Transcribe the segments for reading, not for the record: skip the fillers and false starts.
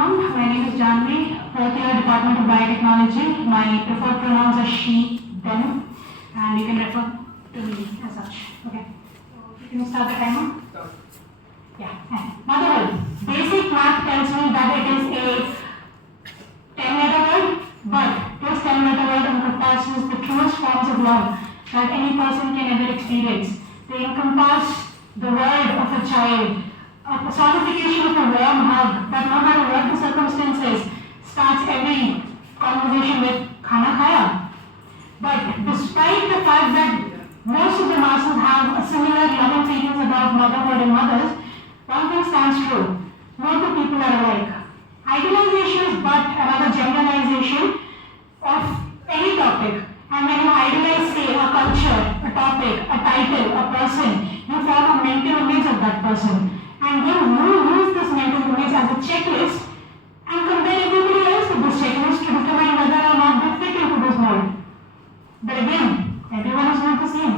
everyone. My name is Janvi, fourth year Department of Biotechnology. My preferred pronouns are she, them, and you can refer to me as such. Okay. So you can start the timer. Yeah. Motherhood. Basic math tells me that it is a 10-letter word, but this 10-letter word encompasses the truest forms of love that any person can ever experience. They encompass the world of a child, a personification of a warm hug that no matter what the circumstances starts every conversation with khana khaya. But despite the fact that most of the masses have a similar loving feelings about motherhood and mothers, one thing stands true: no two people are alike. Idealization is but another generalization of any topic. And when you idealize, say, a culture, a topic, a title, a person, you form a mental image of that person. And then you use this mental image as a checklist and compare everybody else with this checklist to determine whether or not they fit into this mold. But again, everyone is not the same.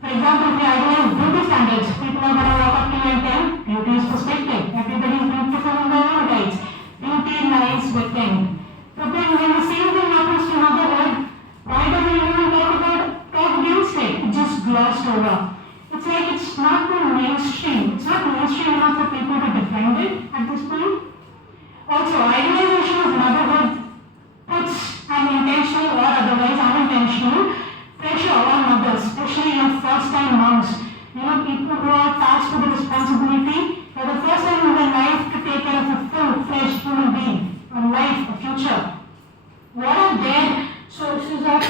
For example, if you idealize beauty standards, people are going to walk up to you and tell, beauty is perspective. Everybody is beautiful in their own rights. Beauty lies within. But then when the same thing happens to motherhood, why don't we even talk against it? It's just glossed over. It's like it's not the mainstream. It's not mainstream enough for people to defend it at this point. Also, idealization of motherhood puts an intentional or otherwise unintentional pressure on mothers, especially on first-time moms. People who are tasked with the responsibility for the first time in their life to take care of a full-fledged human being, a life, a future. What are their sources of,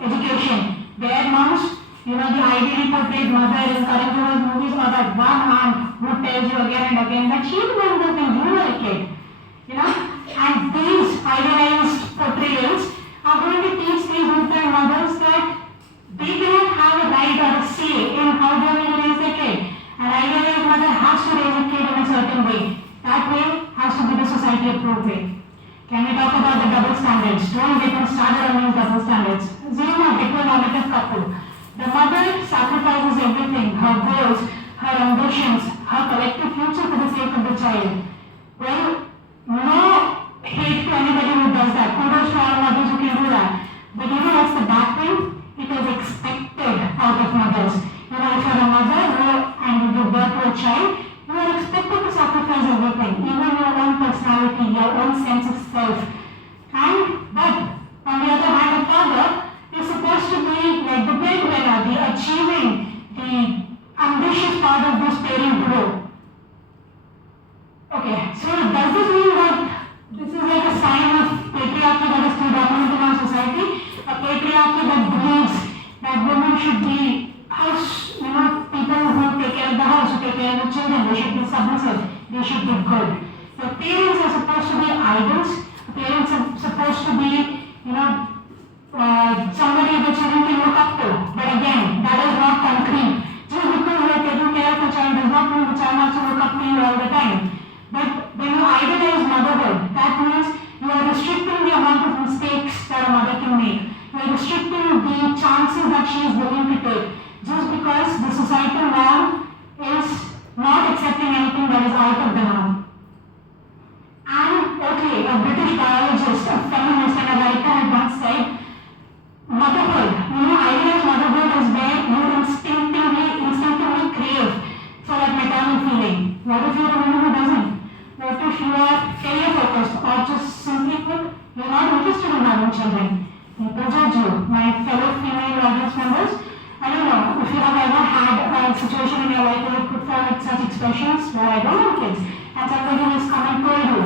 education? Their moms, the ideally portrayed mother in current movies, or that one aunt who tells you again and again that she remembers when you were a kid. And these idealized portrayals are going to teach these newborn mothers that they cannot have a right or a say in how they will raise their kid. An idealized mother has to raise a kid in a certain way. That way has to be the society approved way. Can we talk about the double standards? Don't get me started on these double standards. Assume a heteronormative couple. The mother sacrifices everything, her goals, her ambitions, her collective future for the sake of the child. Well, no hate to anybody who does that. Kudos to all mothers who can do that. But what's the bad thing? It is expected out of mothers. If you're a mother and you give birth to a child, you are expected to sacrifice everything, even your own personality, your own sense of self. But on the other hand, a father is supposed to be like the breadwinner, the achieving, the ambitious part of this parent duo. Okay, so does this mean that this is like a sign of patriarchy that is still dominant in our society? A patriarchy that believes that women should be house, people who take care of the house, who take care of the children, they should be submissive, they should be good. The parents are supposed to be idols, the parents are supposed to be, somebody the children can look up to. But again, that is not concrete. Just because you are taking care of a child does not mean the child has to look up to you all the time. But when you idolize motherhood, that means you are restricting the amount of mistakes that a mother can make. You are restricting the chances that she is willing to take. Just because the societal norm is not accepting anything that is out of the norm. And okay, a British biologist, a feminist and a writer had once said, motherhood, idealized motherhood is where you instinctively crave for that maternal feeling. What if you're a woman who doesn't? What if you are career focused, or just simply put, you're not interested in having children? People judge you. My fellow female audience members, I don't know if you have ever had a situation in your life where you put forward such expressions where I don't have kids, and somebody has come and told you,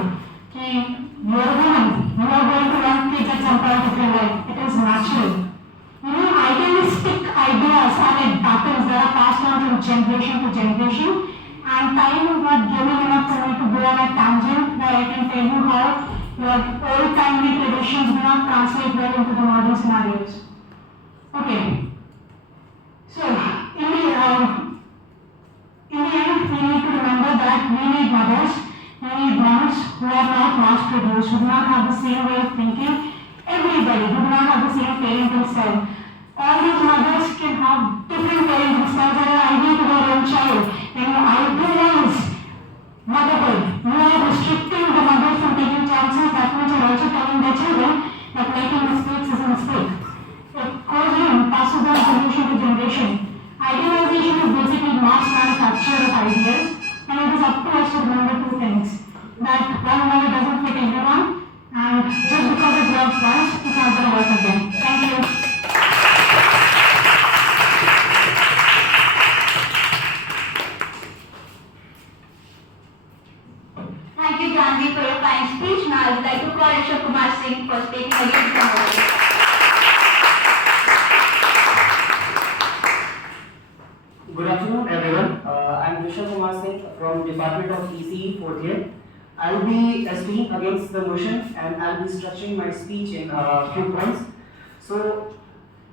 you're a woman, you are going to want kids at some point of your life. It is natural. Idealistic ideas are like patterns that are passed on from generation to generation, and time is not giving enough for me to go on a tangent where I can tell you how your old timely traditions do not translate well into the modern scenarios. Okay. So, in the end, we need to remember that we need mothers, we need moms who are not mass-produced, who do not have the same way of thinking. Everybody who do not have the same parental style. All these mothers can have different parenting styles that are ideal to their own child. And idealize motherhood. You are restricting the that one movie doesn't fit everyone, and just because it worked once, it's not going to work again. Thank you. Thank you, Janvi, for your fine speech. Now I would like to call Rishav Singh for speaking against the motion. Good afternoon, everyone. I'm Rishav Singh from Department of ECE 4th year. I'll be speaking against the motion and I'll be structuring my speech in few points. So,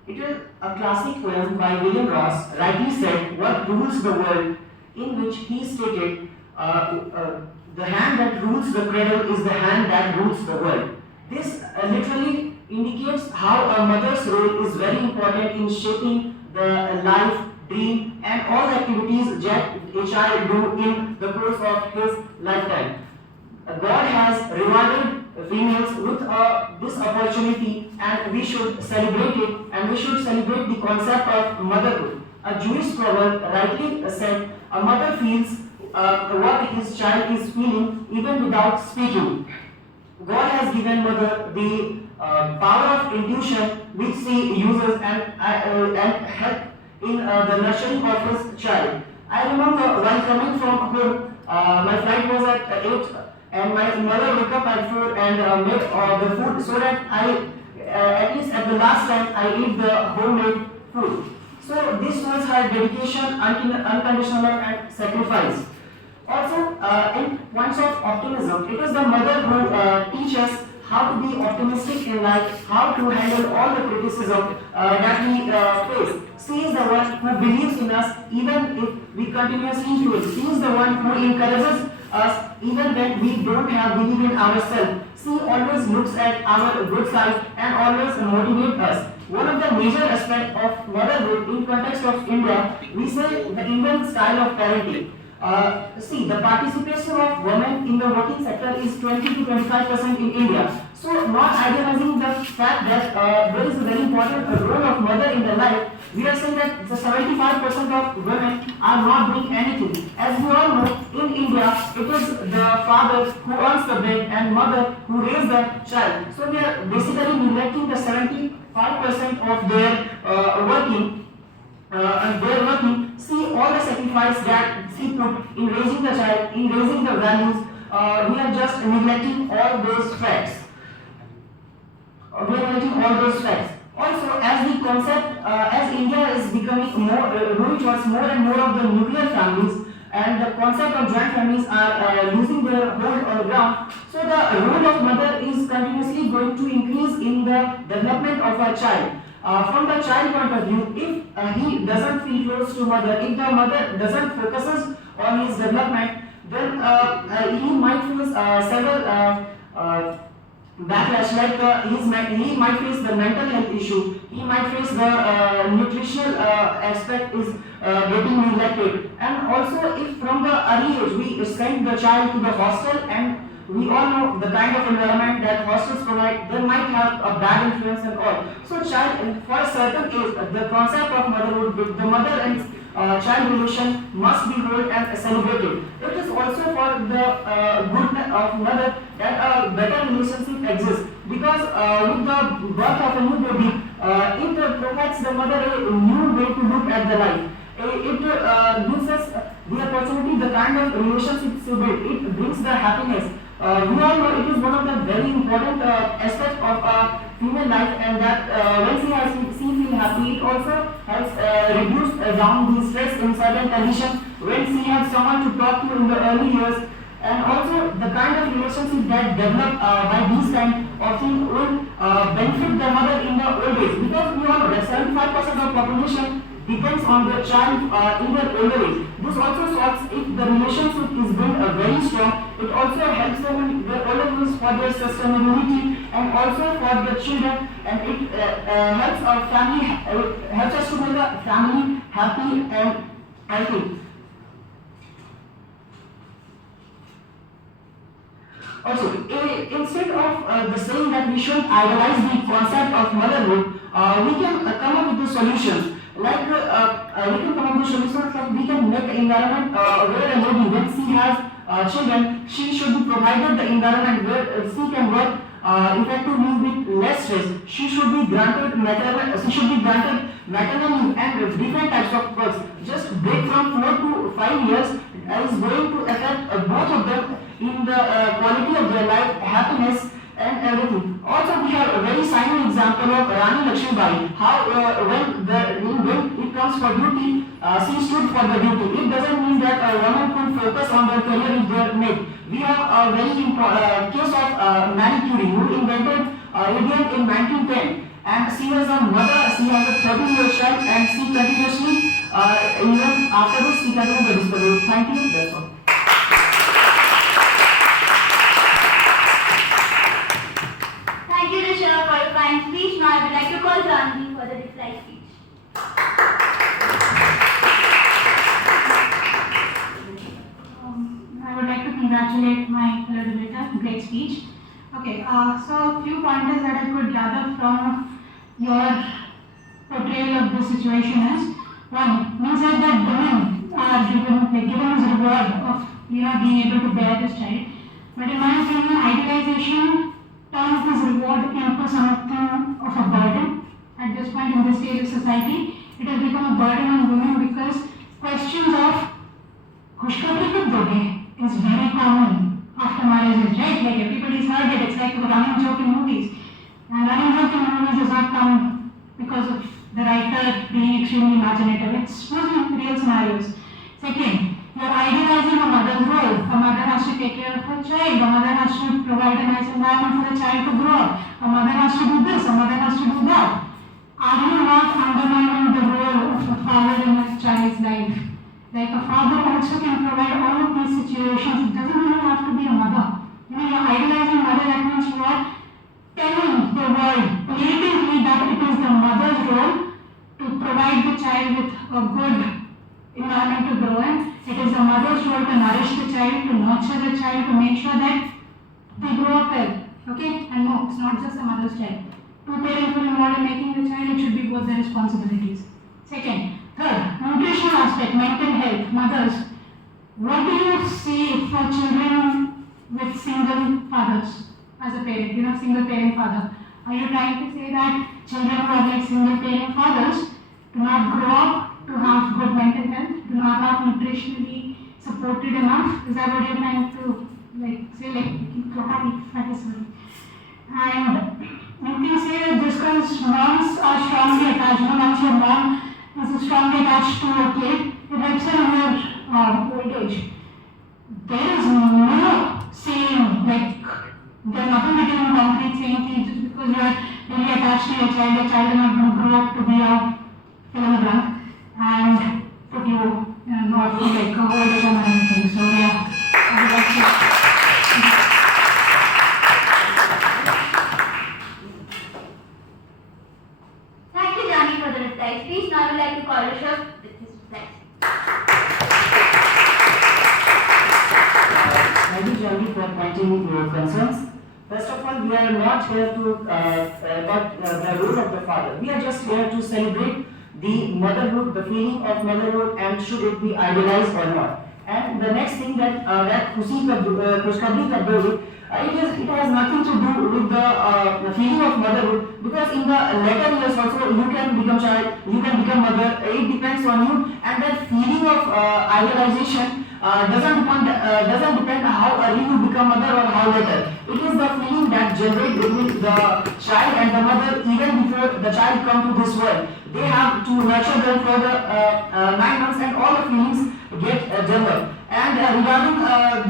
it is a classic poem by William Ross, rightly said, "What rules the world," in which he stated, the hand that rules the cradle is the hand that rules the world. This literally indicates how a mother's role is very important in shaping the life, dream, and all the activities that a child do in the course of his lifetime. God has rewarded females with this opportunity, and we should celebrate it, and we should celebrate the concept of motherhood. A Jewish proverb rightly said, "A mother feels what his child is feeling even without speaking." God has given mother the power of intuition which she uses and help in the nurturing of his child. I remember while coming from home, my flight was at 8 and my mother woke up at 4 and made the food so that I, at least at the last time, I eat the homemade food. So this was her dedication, unconditional love and sacrifice. Also, in points of optimism, it is the mother who teaches how to be optimistic in life, how to handle all the criticism that we face. She is the one who believes in us even if we continuously fail. She is the one who encourages us even when we don't have belief in ourselves. She always looks at our good side and always motivates us. One of the major aspects of motherhood in context of India, we say the Indian style of parenting. See, the participation of women in the working sector is 20 to 25% in India. So, not idealizing the fact that there is a very important role of mother in the life, we are saying that the 75% of women are not doing anything. As we all know, in India, it is the father who earns the bread and mother who raises the child. So, we are basically neglecting the 75% of their working. And they're working, see all the sacrifice that she put in raising the child, in raising the values. We are just neglecting all those facts. Also, as the concept, as India is becoming more, moving towards more and more of the nuclear families, and the concept of joint families are losing their hold on the ground. So the role of mother is continuously going to increase in the development of a child. From the child point of view, if he doesn't feel close to mother, if the mother doesn't focuses on his development, then he might face several backlash, like he might face the mental health issue, he might face the nutritional aspect is getting neglected, and also if from the early age we send the child to the hostel, and we all know the kind of environment that hostels provide, they might have a bad influence and all. So child, for a certain age, the concept of motherhood, the mother and child relation must be held and celebrated. It is also for the good of mother that a better relationship exists, because with the birth of a new baby, it provides the mother a new way to look at the life. It gives us the opportunity, the kind of relationship she built. It brings the happiness. We all know it is one of the very important aspects of a female life, and that when she feels happy, it also helps reduce down the stress in certain conditions when she has someone to talk to in the early years, and also the kind of relationship that develop by these kind of things will benefit the mother in the old age, because we all know that 75% of population depends on the child in their older age. This also solves if the relationship is built very strong. It also helps them in their older age for their sustainability and also for the children, and it helps our family, helps us to make a family happy and healthy. Also, instead of the saying that we should idolize the concept of motherhood, we can come up with the solutions. Like we can come up with solutions like we can make an environment where a lady, when she has children, she should be provided the environment where she can work effectively with less stress. She should be granted maternal leave and different types of works. Just break from 4 to 5 years is going to affect both of them in the quality of their life, happiness and everything. Also, we have a very shining example of Rani Lakshmibai. How when it comes for duty, she stood for the duty. It doesn't mean that a woman could focus on their career if they are made. We have a very case of Marie Curie, who invented radium in 1910. And she was a mother. She has a 13-year child, and she continuously, even after this, she continued the discovery. Thank you. That's all. Thank you, Rishav, for your fine speech. Now I would like to call Janvi for the reply speech. I would like to congratulate my fellow debater. Great speech. Okay, so a few pointers that I could gather from your portrayal of the situation is, one, you said that women are given as reward of being able to bear this child. But in my opinion, idealization turns this reward into something of a burden. At this point in this stage of society, it has become a burden on women because questions of खुशखबरी कब दोगे is very common after marriages, right? Like everybody's heard it. It's like a running joke in movies. And running joke in movies does not come because of the writer being extremely imaginative. It's mostly real scenarios. Second, you're idealizing a mother's role. A mother has to take care of her child. A mother has to provide a nice environment for the child to grow up. A mother has to do this. A mother has to do that. Are you not undermining the role of a father in a child's life? Like a father also can provide all of these situations. It doesn't even have to be a mother. You're idealizing mother. That means you are telling the world blatantly that it is the mother's role to provide the child with a good environment to grow in. It is the mother's role to nourish the child, to nurture the child, to make sure that they grow up well. Okay? And no, it's not just the mother's child. Two parents will involved in making the child, it should be both their responsibilities. Second, third, nutritional aspect, mental health, mothers. What do you say for children with single fathers as a parent, single parent father? Are you trying to say that children who are like single parent fathers do not grow up to have good mental health, do not have nutritionally supported enough? Is that what you're trying to say? And you can say that just because moms are strongly attached, once your mom is strongly attached to a kid, it helps her in her old age. There is no saying, there's nothing written in concrete saying just because you are really attached to your child is not going to grow up to be a fill in the blank and put you not be like a old age or anything. So yeah, I would like to. Thank you, Janvi, for the reply speech. Now I would like to call Rishav with his reply. Thank you, Janvi, for pointing your concerns. First of all, we are not here to about the role of the father. We are just here to celebrate the motherhood, the feeling of motherhood, and should it be idealized or not. And the next thing that Khushkhabri ka do, it has nothing to do with the feeling of motherhood, because in the later years also you can become child, you can become mother. It depends on you, and that feeling of idealization doesn't depend how early you become mother or how later. It is the feeling that generates between the child and the mother even before the child comes to this world. They have to nurture them for the 9 months, and all the feelings get developed. And regarding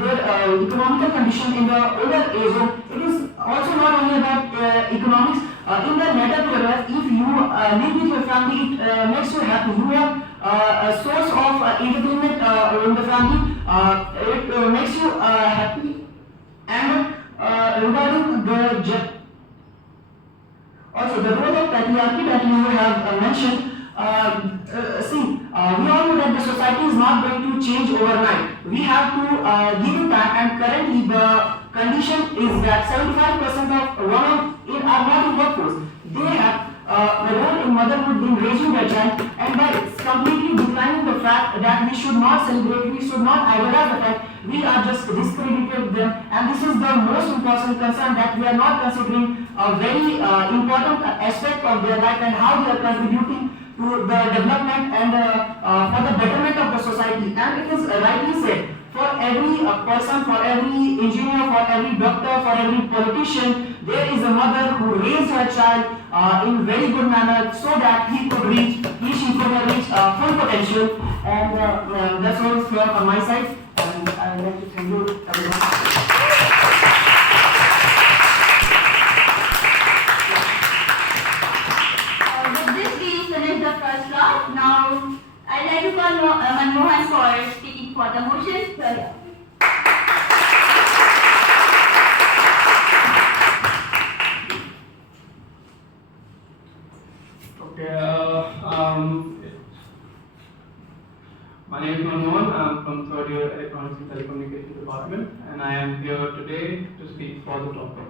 their economical condition in the older age, it is also not only about economics. In the later period, if you live with your family, it makes you happy. You have a source of entertainment in the family. It makes you happy. And regarding the also the role of patriarchy that you have mentioned, we all know that the society is not going to change overnight. We have to give it time, and currently the condition is that 75% of women are not in workforce. They have a role in motherhood in raising their child, and by completely declining the fact that we should not celebrate, we should not idolize the fact we are just discrediting them, and this is the most important concern, that we are not considering a very important aspect of their life and how they are contributing to the development and for the betterment of the society. And it is rightly said, for every person, for every engineer, for every doctor, for every politician, there is a mother who raised her child in very good manner so that he could reach, she could reach full potential. And that's all from my side. And I would like to thank you everyone. With this, we finish the first round. Now, I'd like to call Manmohan for speaking for the motion. Sorry. My name is Manmohan. I'm from third year Electronics and Telecommunication Department, and I am here today to speak for the topic.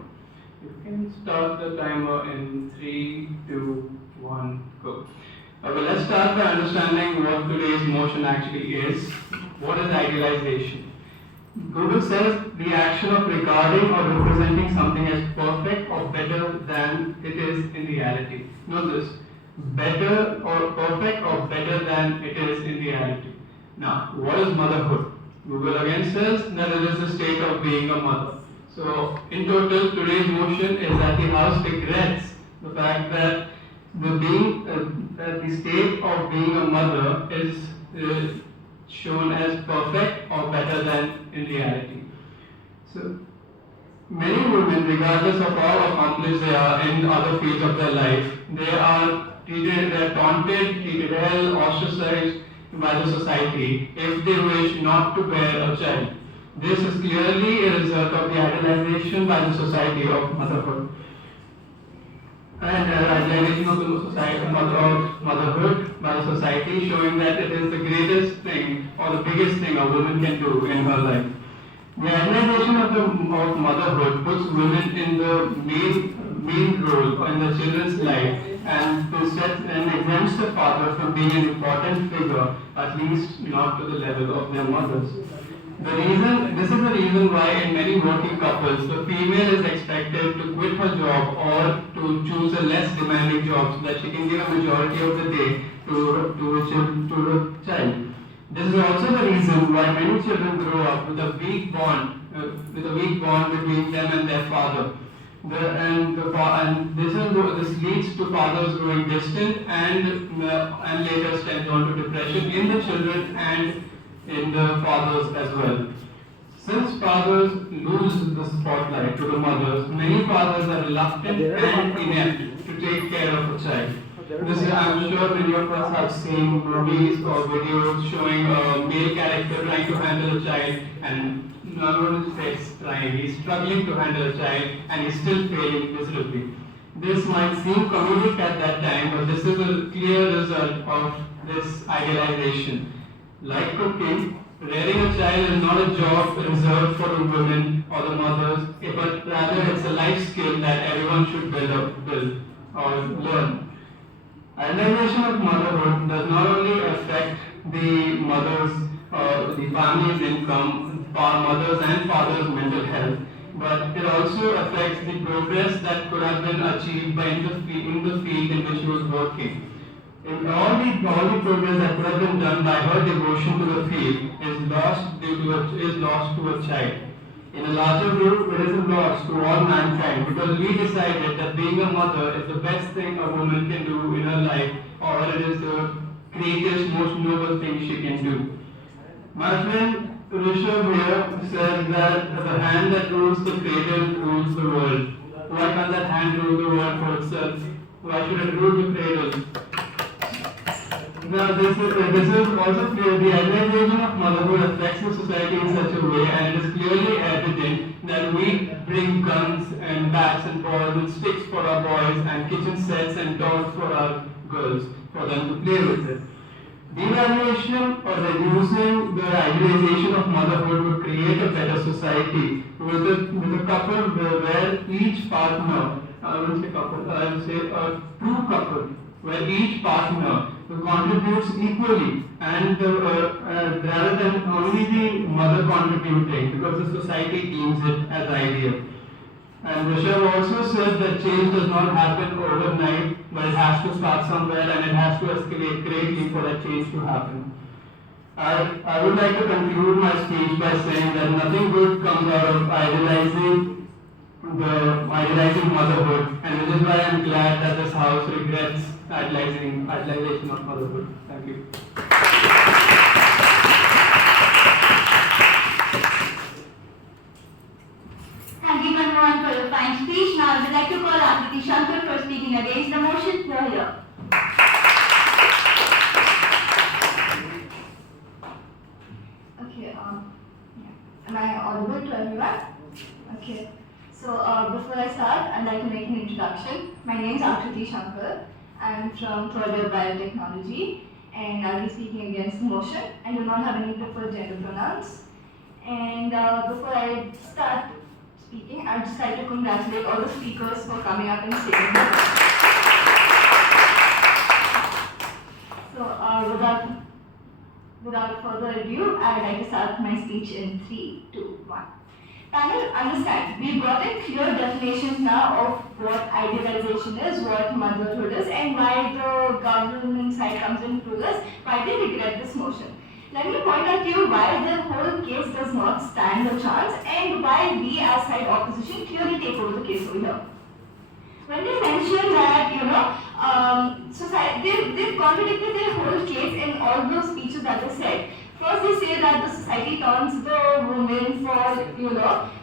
You can start the timer in 3, 2, 1, go. Okay, let's start by understanding what today's motion actually is. What is idealization? Google says the action of regarding or representing something as perfect or better than it is in reality. Note this, better or perfect or better than it is in reality. Now, what is motherhood? Google again says that it is the state of being a mother. So, in total, today's motion is that the House regrets the fact that the state of being a mother is shown as perfect or better than in reality. So, many women, regardless of how accomplished they are in other fields of their life, they are taunted, treated well, ostracized by the society if they wish not to bear a child. This is clearly a result of the idealization by the society of motherhood. And idealization of the society of motherhood by the society, showing that it is the greatest thing or the biggest thing a woman can do in her life. The idealization of motherhood puts women in the main role in the children's life and exempts the father from being an important figure, at least not to the level of their mothers. This is the reason why in many working couples, the female is expected to quit her job or to choose a less demanding job so that she can give a majority of the day to the child. This is also the reason why many children grow up with a weak bond between them and their father. This leads to fathers growing distant and later stems on to depression in the children and in the fathers as well. Since fathers lose the spotlight to the mothers, many fathers are reluctant and inept to take care of a child. I'm sure many of us have seen movies or videos showing a male character trying to handle a child, and not only is trying, he's struggling to handle a child and he's still failing miserably. This might seem comedic at that time, but this is a clear result of this idealization. Like cooking, rearing a child is not a job reserved for the women or the mothers, but rather it's a life skill that everyone should build or learn. Idealization of motherhood does not only affect the the family's income, mothers and fathers' mental health, but it also affects the progress that could have been achieved in the field in which she was working. All the progress that could have been done by her devotion to the field is lost to a child. In a larger view, it is a loss to all mankind because we decided that being a mother is the best thing a woman can do in her life, or it is the greatest, most noble thing she can do. My friend Rishav here said that the hand that rules the cradle rules the world. Why can't that hand rule the world for itself? Why should it rule the cradle? Now, this is also clear. The idealization of motherhood affects the society in such a way, and it is clearly evident that we bring guns and bats and balls and sticks for our boys and kitchen sets and dolls for our girls, for them to play with it. Devaluation or reducing the idealization of motherhood would create a better society with a couple where each partner, I will say a true couple, where each partner contributes equally, and rather than only the mother contributing, because the society deems it as ideal. And Rishav also said that change does not happen overnight, but it has to start somewhere and it has to escalate greatly for that change to happen. I would like to conclude my speech by saying that nothing good comes out of idealizing motherhood, and which is why I am glad that this house regrets idealization of motherhood. Thank you. Thank you, Manmohan, for your fine speech. Now, I would like to call Akriti Shankar for speaking against the motion. You're here. Okay, am I audible to everyone? Okay, so before I start, I'd like to make an introduction. My name is Akriti Shankar. I'm from third year biotechnology, and I'll be speaking against the motion. I do not have any preferred gender pronouns. And before I start speaking, I'd just like to congratulate all the speakers for coming up and stating their points. So without further ado, I'd like to start my speech in 3, 2, 1. Panel, understand, we've gotten clear definitions now of what idealization is, what motherhood is, and why the government side comes into this, why they regret this motion. Let me point out to you why the whole case does not stand a chance and why we as side opposition clearly take over the case over here. When they mention that, they've contradicted their whole case in all those speeches that they said. First, they say that the society turns the women for,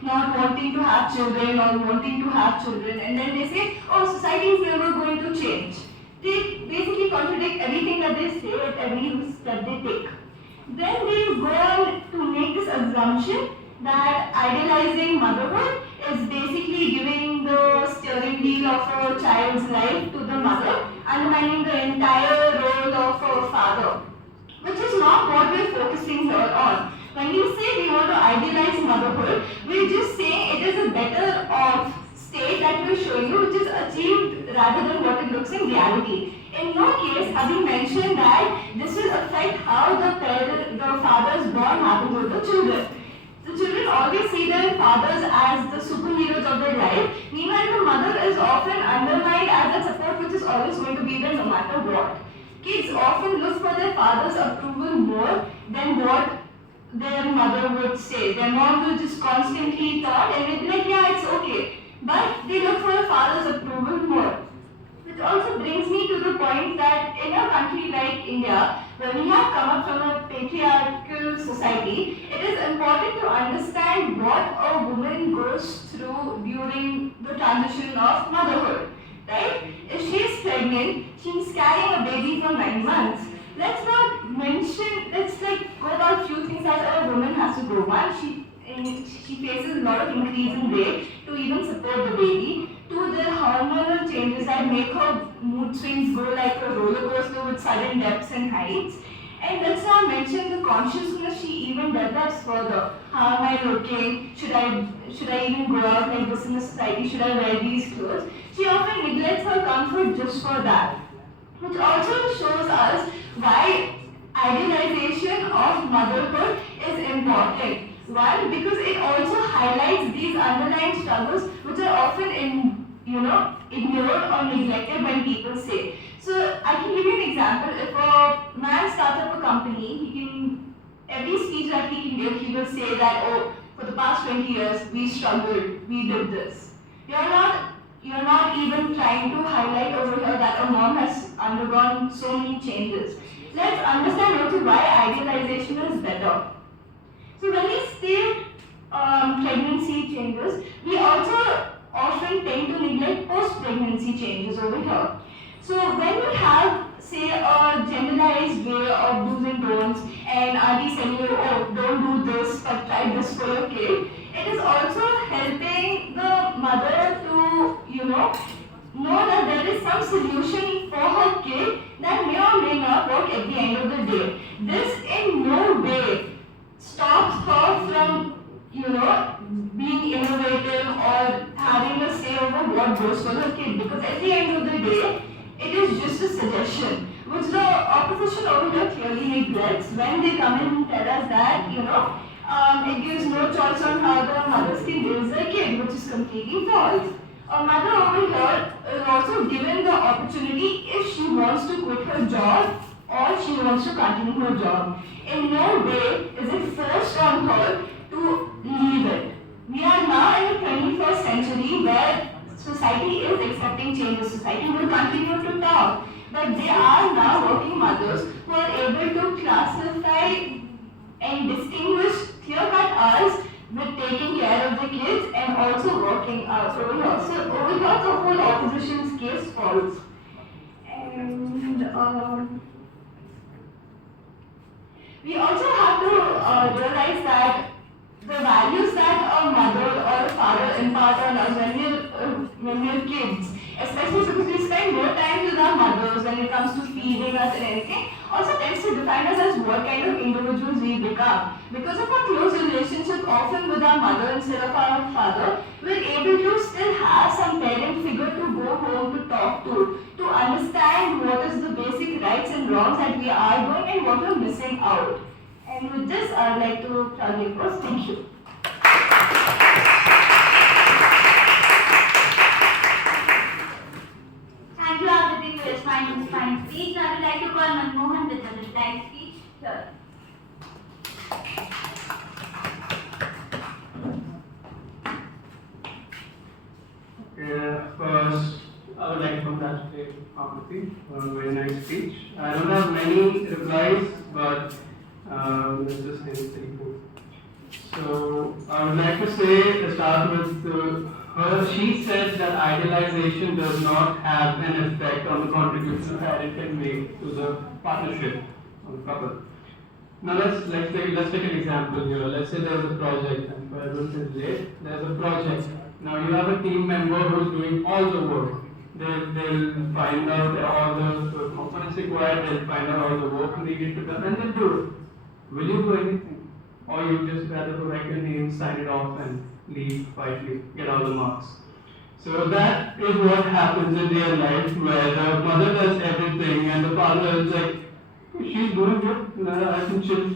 not wanting to have children or wanting to have children, and then they say, oh, society is never going to change. They basically contradict everything that they say at every step they take. Then they go on to make this assumption that idealizing motherhood is basically giving the steering wheel of a child's life to the mother, undermining the entire role of a father, which is not what we're focusing here on. When we say we want to idealize motherhood, we're just saying it is a better off state that we're showing you, which is achieved rather than what it looks in reality. In no case have we mentioned that this will affect how the father's bond happens with the children. The children always see their fathers as the superheroes of their life. Meanwhile, the mother is often undermined as a support which is always going to be there no matter what. Kids often look for their father's approval more than what their mother would say. Their mom will just constantly talk and they'll be like, yeah, it's okay. But they look for a father's approval more. Which also brings me to the point that in a country like India, where we have come up from a patriarchal society, it is important to understand what a woman goes through during the transition of motherhood. Right? If she is pregnant, she is carrying a baby for 9 months. Let's go about few things that a woman has to go. One, she faces a lot of increase in weight to even support the baby. Two, there are hormonal changes that make her mood swings go like a roller coaster with sudden depths and heights. And let's not mention the consciousness she even develops further. How am I looking? Should I even go out like this in the society? Should I wear these clothes? She often neglects her comfort just for that. Which also shows us why idealization of motherhood is important. One, because it also highlights these underlying struggles which are often ignored or neglected when people say. So I can give you an example. If a man starts up a company, every speech that he can give, he will say that, oh, for the past 20 years we struggled, we did this. You're not even trying to highlight over here that a mom has undergone so many changes. Let's understand also why idealization is better. So when we state pregnancy changes, we also often tend to neglect post-pregnancy changes over here. So when we have, say, a generalized way of do's and don'ts, and auntie saying, oh, don't do this, but try this for your kid, it is also helping the mother to, know that there is some solution for her kid that may or may not work at the end of the day. This in no way stops her from, being innovative or having a say over what goes for her kid, because at the end of the day, it is just a suggestion. which the opposition over here clearly neglects when they come in and tell us that, it gives no choice on how the mothers can raise their kid, which is completely false. A mother over here is also given the opportunity if she wants to quit her job or she wants to continue her job. In no way is it forced on her to leave it. We are now in the 21st century where society is accepting changes. Society will continue to talk. But there are now working mothers who are able to classify and distinguish clear-cut hours with taking care of the kids and also working hours over here. So over here the whole opposition's case falls. And we also have to realize that the values that a mother or a father impart on us when we're kids, especially because we spend more time with our mothers when it comes to feeding us and anything, also tends to define us as what kind of individuals we become. Because of our close relationship often with our mother instead of our father, we're able to still have some parent figure to go home to talk to understand what is the basic rights and wrongs that we are doing and what we're missing out. And with this, I'd like to plug it first. Thank you. Thank you, Akriti, for your fine speech. I would like to call Manmohan with the reply speech here. First, I would like to congratulate Akriti for a very nice speech. I don't have many replies, but let's just say pretty cool. So, I would like to say, start with her. She said that idealization does not have an effect on the contribution a parent can make to the partnership of the couple. Now let's take an example here. Let's say there's a project, and for everyone is late, there's a project. Now you have a team member who's doing all the work. They'll find out all the components required, they'll find out all the work needed to done, and they'll do it. Will you do anything? Or you just rather write your name, sign it off, and leave quietly, get all the marks? So that is what happens in real life, where the mother does everything and the father is like, she's doing good, I can chill.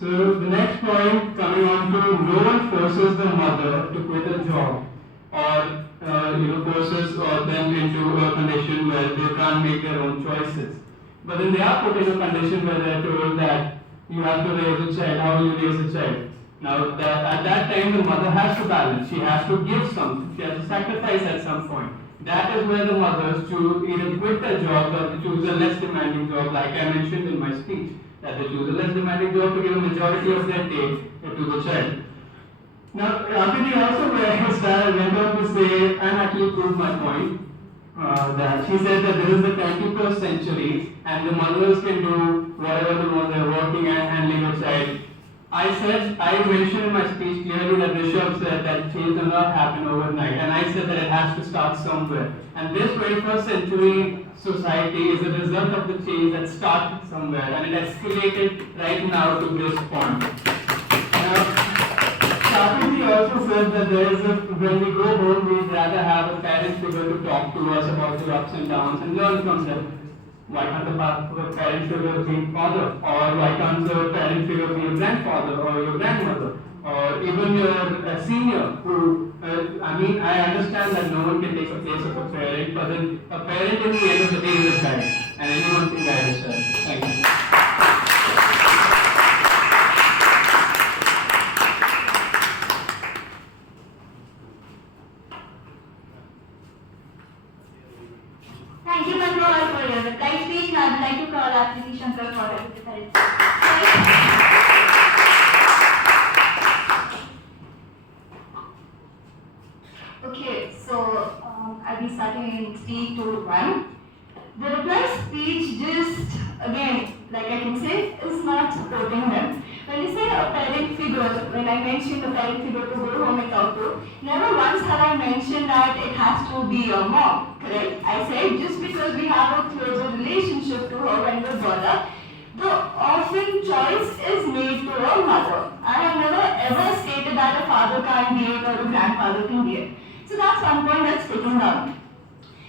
So the next point coming on to, no one forces the mother to quit a job or forces them into a condition where they can't make their own choices. But then they are put in a condition where they're told that you have to raise a child. How will you raise a child? Now at that time the mother has to balance. She has to give something. She has to sacrifice at some point. That is where the mothers choose either quit their job or they choose a less demanding job, like I mentioned in my speech. That they choose a less demanding job to give a majority of their day to the child. Now, Akriti also went on to say, and actually proved my point, that she said that this is the 21st century and the mothers can do whatever they want, they're working and handling a child. I mentioned in my speech clearly that Rishav said that change does not happen overnight, and I said that it has to start somewhere. And this 21st century society is a result of the change that started somewhere, and it escalated right now to this point. Akriti also said that when we go home, we'd rather have a parent figure to talk to us about the ups and downs and learn from them. Why can't the parent figure be father? Or why can't the parent figure be your grandfather or your grandmother? Or even your senior who, I understand that no one can take the place of a parent, but then a parent in the end of the day is a child. And anyone can guide a child. Thank you. Thank you, Manmohan, for your reply speech. Now I would like to call Akriti Shankar for her reply. Okay, so I'll be starting in 3, 2, 1. The reply speech just, again, like I can say, is not supporting them. When you say a parent figure, when I mentioned a parent figure to go home and talk to, never once have I mentioned that it has to be your mom, correct? I said just because we have a closer relationship to her when we're brought up, the often choice is made to a mother. I have never ever stated that a father can't be it or a grandfather can be it. So that's one point that's taken down.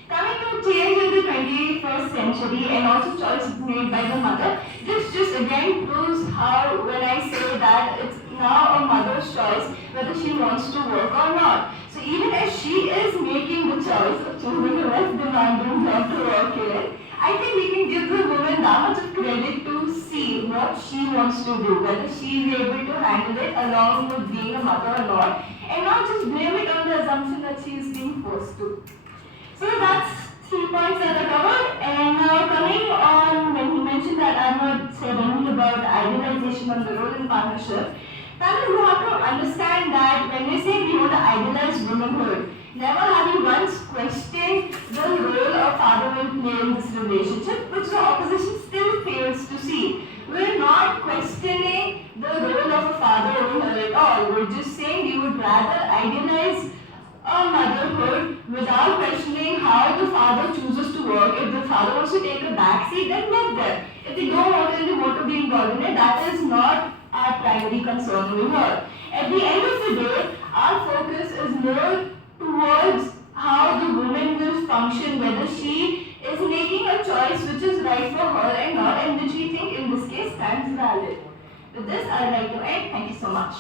Coming to change in the 21st century and also choices made by the mother, this just again proves how when I say that it's now a mother's choice whether she wants to work or not. So even if she is making the choice of choosing a less demanding job to work in, I think we can give the woman that much of credit to see what she wants to do, whether she is able to handle it along with being a mother or not, and not just blame it on the assumption that she is being forced to. So that's 3 points that are covered. And now coming on, when he mentioned that I'm not said anything about idealization of the role in partnership, then you have to understand that when we say we want to idealize womanhood, never have you once questioned the role a father will play in this relationship, which the opposition still fails to see. We're not questioning the role of a father over here at all. We're just saying we would rather idealize a motherhood without questioning how the father chooses to work. If the father wants to take a back seat, then let them. If they don't want to be involved in it, that is not our primary concern over here. At the end of the day, our focus is more towards how the woman will function, whether she is making a choice which is right for her and not, and which we think in this case stands valid. With this, I would like to end. Thank you so much.